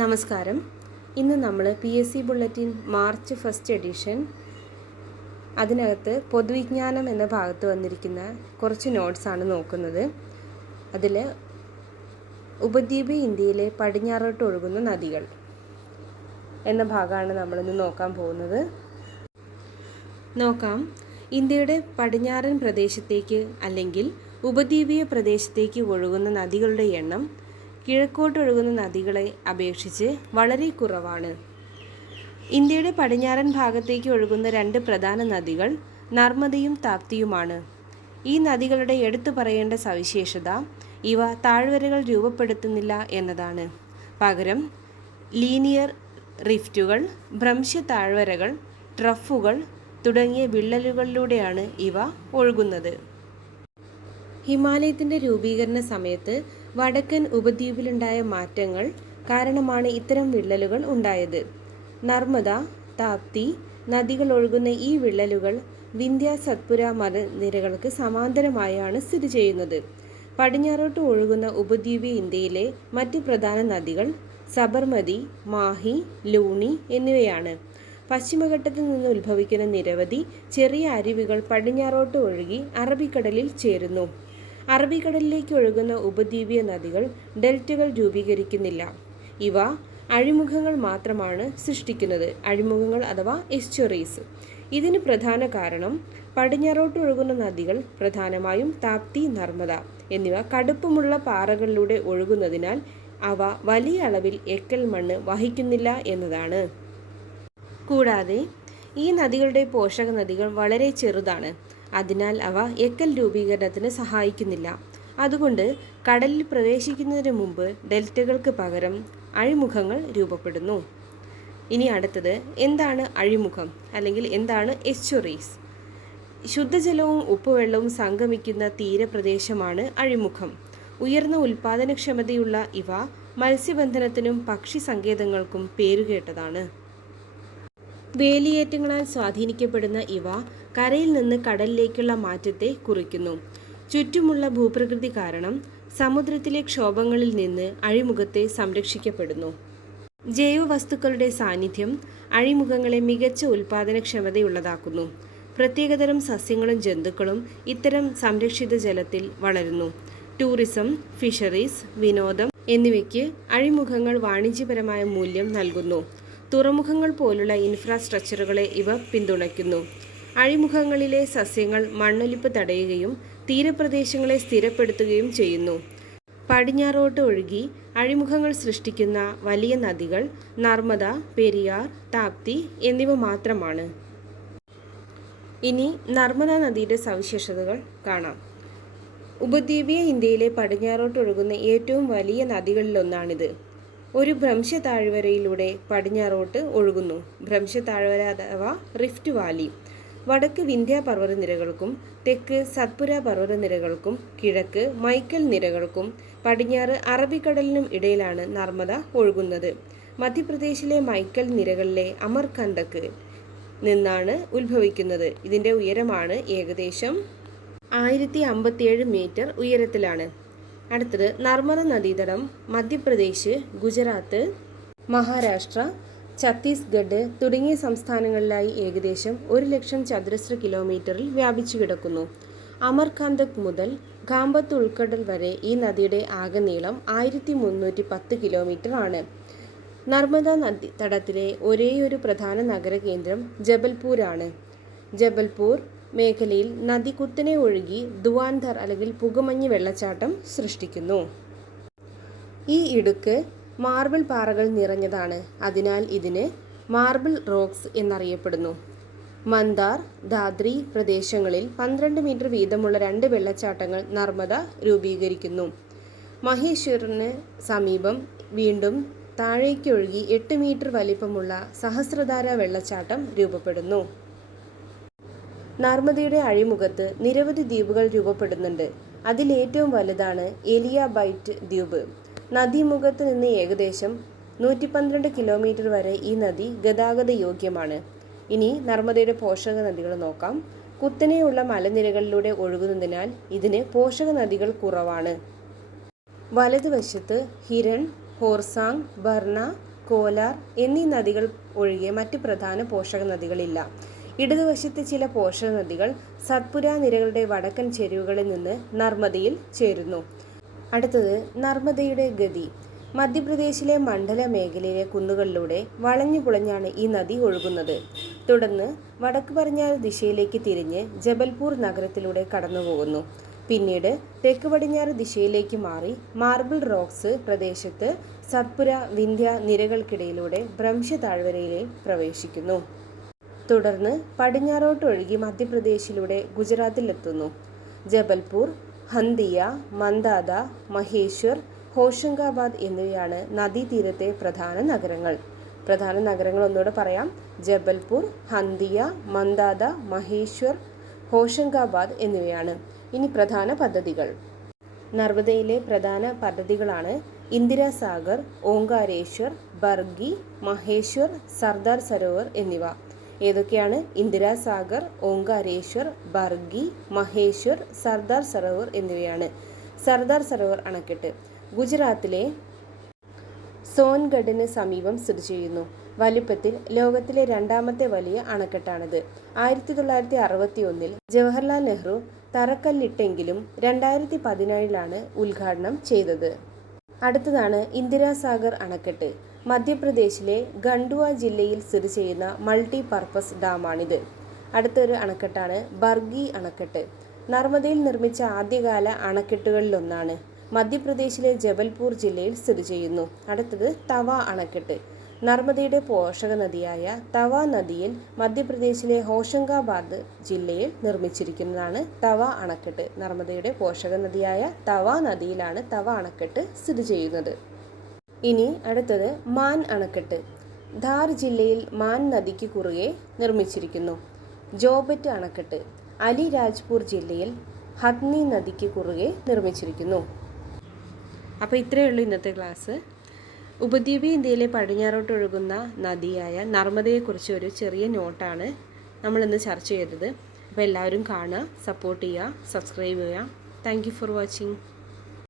നമസ്കാരം. ഇന്ന് നമ്മൾ PSC ബുള്ളറ്റിൻ മാർച്ച് 1 എഡിഷൻ അതിനകത്ത് പൊതുവിജ്ഞാനം എന്ന ഭാഗത്ത് വന്നിരിക്കുന്ന കുറച്ച് നോട്ട്സാണ് നോക്കുന്നത്. അതിൽ ഉപദ്വീപ് ഇന്ത്യയിലെ പടിഞ്ഞാറോട്ട് ഒഴുകുന്ന നദികൾ എന്ന ഭാഗമാണ് നമ്മളിന്ന് നോക്കാൻ പോകുന്നത്. നോക്കാം. ഇന്ത്യയുടെ പടിഞ്ഞാറൻ പ്രദേശത്തേക്ക് അല്ലെങ്കിൽ ഉപദ്വീപീയ പ്രദേശത്തേക്ക് ഒഴുകുന്ന നദികളുടെ എണ്ണം കിഴക്കോട്ടൊഴുകുന്ന നദികളെ അപേക്ഷിച്ച് വളരെ കുറവാണ്. ഇന്ത്യയുടെ പടിഞ്ഞാറൻ ഭാഗത്തേക്ക് ഒഴുകുന്ന രണ്ട് പ്രധാന നദികൾ നർമ്മദയും താപ്തിയുമാണ്. ഈ നദികളുടെ എടുത്തു പറയേണ്ട സവിശേഷത ഇവ താഴ്വരകൾ രൂപപ്പെടുത്തുന്നില്ല എന്നതാണ്. പകരം ലീനിയർ റിഫ്റ്റുകൾ, ഭ്രംശ താഴ്വരകൾ, ട്രഫുകൾ തുടങ്ങിയ വിള്ളലുകളിലൂടെയാണ് ഇവ ഒഴുകുന്നത്. ഹിമാലയത്തിൻ്റെ രൂപീകരണ സമയത്ത് വടക്കൻ ഉപദ്വീപിലുണ്ടായ മാറ്റങ്ങൾ കാരണമാണ് ഇത്തരം വിള്ളലുകൾ ഉണ്ടായത്. നർമ്മദ, താപ്തി നദികൾ ഒഴുകുന്ന ഈ വിള്ളലുകൾ വിന്ധ്യ സത്പുര മലനിരകൾക്ക് സമാന്തരമായാണ് സ്ഥിതി ചെയ്യുന്നത്. പടിഞ്ഞാറോട്ട് ഒഴുകുന്ന ഉപദ്വീപീയ ഇന്ത്യയിലെ മറ്റ് പ്രധാന നദികൾ സബർമതി, മാഹി, ലൂണി എന്നിവയാണ്. പശ്ചിമഘട്ടത്തിൽ നിന്ന് ഉത്ഭവിക്കുന്ന നിരവധി ചെറിയ അരുവികൾ പടിഞ്ഞാറോട്ട് ഒഴുകി അറബിക്കടലിൽ ചേരുന്നു. അറബിക്കടലിലേക്ക് ഒഴുകുന്ന ഉപദ്വീപീയ നദികൾ ഡെൽറ്റകൾ രൂപീകരിക്കുന്നില്ല. ഇവ അഴിമുഖങ്ങൾ മാത്രമാണ് സൃഷ്ടിക്കുന്നത്. അഴിമുഖങ്ങൾ അഥവാ എസ്റ്റുറീസ്. ഇതിന് പ്രധാന കാരണം പടിഞ്ഞാറോട്ട് ഒഴുകുന്ന നദികൾ പ്രധാനമായും താപ്തി, നർമ്മദ എന്നിവ കടുപ്പമുള്ള പാറകളിലൂടെ ഒഴുകുന്നതിനാൽ അവ വലിയ അളവിൽ എക്കൽ മണ്ണ് വഹിക്കുന്നില്ല എന്നതാണ്. കൂടാതെ ഈ നദികളുടെ പോഷക നദികൾ വളരെ ചെറുതാണ്. അതിനാൽ അവ എക്കൽ രൂപീകരണത്തിന് സഹായിക്കുന്നില്ല. അതുകൊണ്ട് കടലിൽ പ്രവേശിക്കുന്നതിന് മുമ്പ് ഡെൽറ്റകൾക്ക് പകരം അഴിമുഖങ്ങൾ രൂപപ്പെടുന്നു. ഇനി അടുത്തത്, എന്താണ് അഴിമുഖം അല്ലെങ്കിൽ എന്താണ് എസ്റ്റുറീസ്? ശുദ്ധജലവും ഉപ്പുവെള്ളവും സംഗമിക്കുന്ന തീരപ്രദേശമാണ് അഴിമുഖം. ഉയർന്ന ഉൽപാദനക്ഷമതയുള്ള ഇവ മത്സ്യബന്ധനത്തിനും പക്ഷി സങ്കേതങ്ങൾക്കും പേരുകേട്ടതാണ്. വേലിയേറ്റങ്ങളാൽ സ്വാധീനിക്കപ്പെടുന്ന ഇവ കരയിൽ നിന്ന് കടലിലേക്കുള്ള മാറ്റത്തെ കുറിക്കുന്നു. ചുറ്റുമുള്ള ഭൂപ്രകൃതി കാരണം സമുദ്രത്തിലെ ക്ഷോഭങ്ങളിൽ നിന്ന് അഴിമുഖത്തെ സംരക്ഷിക്കപ്പെടുന്നു. ജൈവവസ്തുക്കളുടെ സാന്നിധ്യം അഴിമുഖങ്ങളെ മികച്ച ഉൽപാദനക്ഷമതയുള്ളതാക്കുന്നു. പ്രത്യേകതരം സസ്യങ്ങളും ജന്തുക്കളും ഇത്തരം സംരക്ഷിത ജലത്തിൽ വളരുന്നു. ടൂറിസം, ഫിഷറീസ്, വിനോദം എന്നിവയ്ക്ക് അഴിമുഖങ്ങൾ വാണിജ്യപരമായ മൂല്യം നൽകുന്നു. തുറമുഖങ്ങൾ പോലുള്ള ഇൻഫ്രാസ്ട്രക്ചറുകളെ ഇവ പിന്തുണയ്ക്കുന്നു. അഴിമുഖങ്ങളിലെ സസ്യങ്ങൾ മണ്ണൊലിപ്പ് തടയുകയും തീരപ്രദേശങ്ങളെ സ്ഥിരപ്പെടുത്തുകയും ചെയ്യുന്നു. പടിഞ്ഞാറോട്ട് ഒഴുകി അഴിമുഖങ്ങൾ സൃഷ്ടിക്കുന്ന വലിയ നദികൾ നർമ്മദ, പെരിയാർ, താപ്തി എന്നിവ മാത്രമാണ്. ഇനി നർമ്മദ നദിയുടെ സവിശേഷതകൾ കാണാം. ഉപദ്വീപീയ ഇന്ത്യയിലെ പടിഞ്ഞാറോട്ട് ഒഴുകുന്ന ഏറ്റവും വലിയ നദികളിലൊന്നാണിത്. ഒരു ഭ്രംശ താഴ്വരയിലൂടെ പടിഞ്ഞാറോട്ട് ഒഴുകുന്നു. ഭ്രംശ താഴ്വര അഥവാ റിഫ്റ്റ് വാലി വടക്ക് വിന്ധ്യ പർവ്വതനിരകൾക്കും തെക്ക് സത്പുര പർവ്വതനിരകൾക്കും കിഴക്ക് മൈക്കൽ നിരകൾക്കും പടിഞ്ഞാറ് അറബിക്കടലിനും ഇടയിലാണ് നർമ്മദ ഒഴുകുന്നത്. മധ്യപ്രദേശിലെ മൈക്കൽ നിരകളിലെ അമർകന്തക്ക് നിന്നാണ് ഉത്ഭവിക്കുന്നത്. ഇതിൻ്റെ ഉയരമാണ് ഏകദേശം 1057 മീറ്റർ ഉയരത്തിലാണ്. അടുത്തത്, നർമ്മദ നദീതടം മധ്യപ്രദേശ്, ഗുജറാത്ത്, മഹാരാഷ്ട്ര, ഛത്തീസ്ഗഡ് തുടങ്ങിയ സംസ്ഥാനങ്ങളിലായി ഏകദേശം 1,00,000 ചതുരശ്ര കിലോമീറ്ററിൽ വ്യാപിച്ചു കിടക്കുന്നു. അമർകന്തക് മുതൽ ഖാമ്പത്ത് ഉൾക്കടൽ വരെ ഈ നദിയുടെ ആകെ നീളം 1310 കിലോമീറ്റർ ആണ്. നർമ്മദ നദീതടത്തിലെ ഒരേയൊരു പ്രധാന നഗരകേന്ദ്രം ജബൽപൂരാണ്. ജബൽപൂർ മേഖലയിൽ നദി കുത്തനെ ഒഴുകി ദുവാൻധർ അല്ലെങ്കിൽ പുകമഞ്ഞ് വെള്ളച്ചാട്ടം സൃഷ്ടിക്കുന്നു. ഈ ഇടുക്ക് മാർബിൾ പാറകൾ നിറഞ്ഞതാണ്. അതിനാൽ ഇതിന് മാർബിൾ റോക്സ് എന്നറിയപ്പെടുന്നു. മന്ദാർ, ദാദ്രി പ്രദേശങ്ങളിൽ 12 മീറ്റർ വീതമുള്ള 2 വെള്ളച്ചാട്ടങ്ങൾ നർമ്മദ രൂപീകരിക്കുന്നു. മഹേശ്വറിന് സമീപം വീണ്ടും താഴേക്കൊഴുകി 8 മീറ്റർ വലിപ്പമുള്ള സഹസ്രധാര വെള്ളച്ചാട്ടം രൂപപ്പെടുന്നു. നർമ്മദയുടെ അഴിമുഖത്ത് നിരവധി ദ്വീപുകൾ രൂപപ്പെടുന്നുണ്ട്. അതിലേറ്റവും വലുതാണ് എലിയാബൈറ്റ് ദ്വീപ്. നദീമുഖത്ത് നിന്ന് ഏകദേശം 112 കിലോമീറ്റർ വരെ ഈ നദി ഗതാഗത യോഗ്യമാണ്. ഇനി നർമ്മദയുടെ പോഷക നദികൾ നോക്കാം. കുത്തനെയുള്ള മലനിരകളിലൂടെ ഒഴുകുന്നതിനാൽ ഇതിന് പോഷക നദികൾ കുറവാണ്. വലതുവശത്ത് ഹിരൺ, ഹോർസാങ്, ബർണ, കോലാർ എന്നീ നദികൾ ഒഴികെ മറ്റ് പ്രധാന പോഷക നദികളില്ല. ഇടതുവശത്തെ ചില പോഷക നദികൾ സത്പുര നിരകളുടെ വടക്കൻ ചെരുവുകളിൽ നിന്ന് നർമ്മദയിൽ ചേരുന്നു. അടുത്തത് നർമ്മദയുടെ ഗതി. മധ്യപ്രദേശിലെ മണ്ഡല മേഖലയിലെ കുന്നുകളിലൂടെ വളഞ്ഞു പുളഞ്ഞാണ് ഈ നദി ഒഴുകുന്നത്. തുടർന്ന് വടക്ക് പടിഞ്ഞാറ് ദിശയിലേക്ക് തിരിഞ്ഞ് ജബൽപൂർ നഗരത്തിലൂടെ കടന്നുപോകുന്നു. പിന്നീട് തെക്ക് പടിഞ്ഞാറ് ദിശയിലേക്ക് മാറി മാർബിൾ റോക്സ് പ്രദേശത്ത് സത്പുര വിന്ധ്യ നിരകൾക്കിടയിലൂടെ ഭ്രംശ താഴ്വരയിലെ പ്രവേശിക്കുന്നു. തുടർന്ന് പടിഞ്ഞാറോട്ട് ഒഴുകി മധ്യപ്രദേശിലൂടെ ഗുജറാത്തിലെത്തുന്നു. ജബൽപൂർ, ഹന്ദിയ, മന്ദാത, മഹേശ്വർ, ഹോഷംഗാബാദ് എന്നിവയാണ് നദീതീരത്തെ പ്രധാന നഗരങ്ങൾ. പ്രധാന നഗരങ്ങൾ ഒന്നുകൂടെ പറയാം: ജബൽപൂർ, ഹന്ദിയ, മന്ദാത, മഹേശ്വർ, ഹോഷംഗാബാദ് എന്നിവയാണ്. ഇനി പ്രധാന പദ്ധതികൾ. നർമ്മദയിലെ പ്രധാന പദ്ധതികളാണ് ഇന്ദിരാ സാഗർ, ഓംകാരേശ്വർ, ബർഗി, മഹേശ്വർ, സർദാർ സരോവർ എന്നിവ. ഏതൊക്കെയാണ്? ഇന്ദിരാ സാഗർ, ഓംകാരേശ്വർ, ബർഗി, മഹേശ്വർ, സർദാർ സരോവർ എന്നിവയാണ്. സർദാർ സരോവർ അണക്കെട്ട് ഗുജറാത്തിലെ സോൻഗഡിന് സമീപം സ്ഥിതി ചെയ്യുന്നു. വലിപ്പത്തിൽ ലോകത്തിലെ രണ്ടാമത്തെ വലിയ അണക്കെട്ടാണിത്. 1961 ജവഹർലാൽ നെഹ്റു തറക്കല്ലിട്ടെങ്കിലും 2017 ഉദ്ഘാടനം ചെയ്തത്. അടുത്തതാണ് ഇന്ദിരാ സാഗർ അണക്കെട്ട്. മധ്യപ്രദേശിലെ ഖണ്ഡുവ ജില്ലയിൽ സ്ഥിതി ചെയ്യുന്ന മൾട്ടി പർപ്പസ് ഡാമാണിത്. അടുത്തൊരു അണക്കെട്ടാണ് ബർഗി അണക്കെട്ട്. നർമ്മദയിൽ നിർമ്മിച്ച ആദ്യകാല അണക്കെട്ടുകളിലൊന്നാണ്. മധ്യപ്രദേശിലെ ജബൽപൂർ ജില്ലയിൽ സ്ഥിതി ചെയ്യുന്നു. അടുത്തത് തവ അണക്കെട്ട്. നർമ്മദയുടെ പോഷക നദിയായ തവ നദിയിൽ മധ്യപ്രദേശിലെ ഹോഷംഗാബാദ് ജില്ലയിൽ നിർമ്മിച്ചിരിക്കുന്നതാണ് തവ അണക്കെട്ട്. നർമ്മദയുടെ പോഷക നദിയായ തവ നദിയിലാണ് തവ അണക്കെട്ട് സ്ഥിതി ചെയ്യുന്നത്. ഇനി അടുത്തത് മാൻ അണക്കെട്ട്. ധാർ ജില്ലയിൽ മാൻ നദിക്ക് കുറുകെ നിർമ്മിച്ചിരിക്കുന്നു. ജോബറ്റ് അണക്കെട്ട് അലിരാജ്പൂർ ജില്ലയിൽ ഹത്നി നദിക്ക് കുറുകെ നിർമ്മിച്ചിരിക്കുന്നു. അപ്പോൾ ഇത്രയേ ഉള്ളൂ ഇന്നത്തെ ക്ലാസ്. ഉപദ്വീപീയ ഇന്ത്യയിലെ പടിഞ്ഞാറോട്ട് ഒഴുകുന്ന നദിയായ നർമ്മദയെക്കുറിച്ച് ഒരു ചെറിയ നോട്ടാണ് നമ്മളിന്ന് ചർച്ച ചെയ്തത്. അപ്പോൾ എല്ലാവരും കാണുക, സപ്പോർട്ട് ചെയ്യുക, സബ്സ്ക്രൈബ് ചെയ്യുക. Thank you for watching.